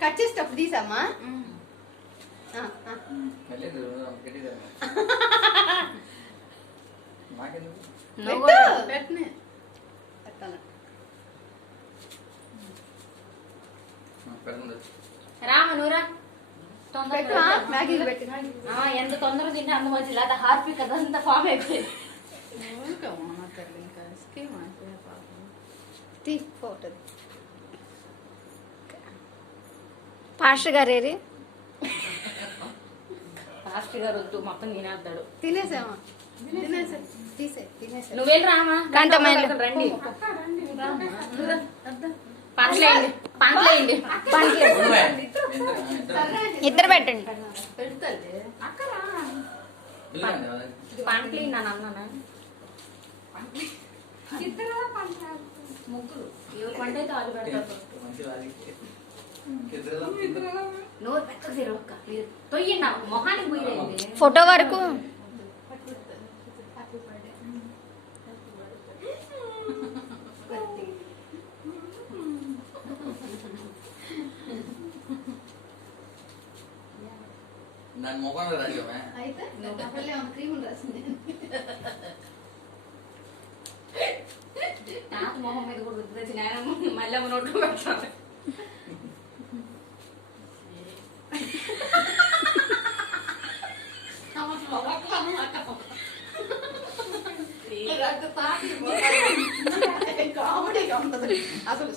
Cut చేసేటప్పుడు తీసామా రామనురా ఎంత తొందరగా తింటే అంత మంచిది లేదా హార్పిక్ అదంతా ఫామ్ అయిపోయింది. పాస్టర్ గారు ఏరి పాస్టర్ గారు వద్దు మొత్తం తినేస్తాడు. తినేసామా నువ్వేం రామా రండి పంటలేయండి పంటలేయండి ఇద్దరు పెట్టండి. పంటలేయండి నన్ను అన్నానా ముగ్గురు ఎవరు పంట అయితే వాళ్ళు పెడతారు. నోరు పెద్దగా తిరగక్క తొయ్యండి మొహానికి పోయింది ఫోటో వరకు దాని మొఖంలో రాసామే అయితే క్రీమ్ రాసింది తాత మొహం మీద కూడా రుద్దేసి నేను మళ్ళీ నోట్లో పెడతాను. కామెడీగా ఉంటది అసలు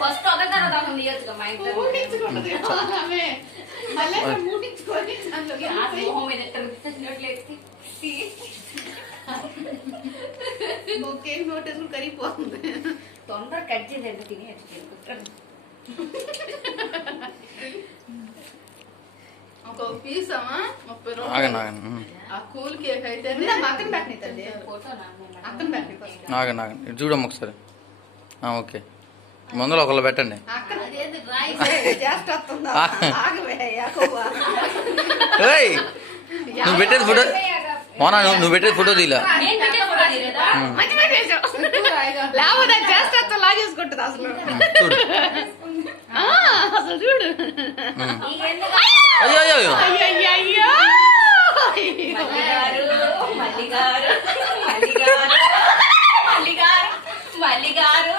ఫస్ట్ ఒక తర్వాత తీయచ్చుగా మా ఇంట్లో మొహం మీద కేక్ నోటేసుకుని కరిగిపోతుంది. తొందర కట్ చేసేది తినేచ్చు ఒక పీస్ 30 రూపాయలు. ఆ కూల్ కేక్ అయితే అక్కన పెట్టింది ఫోటో అక్కన పెట్టి నాగండి ఇటు చూడమ్మ ఒకసారి. ఓకే ముందర ఒకళ్ళు పెట్టండి. నువ్వు పెట్టేది ఫోటో మోనా నువ్వు పెట్టేది ఫోటో తీలా లేకపోతే చేస్తే లాగేసుకుంటుంది అసలు. చూడు అసలు చూడు అయ్యో అయ్యో అయ్యో మల్లిగారు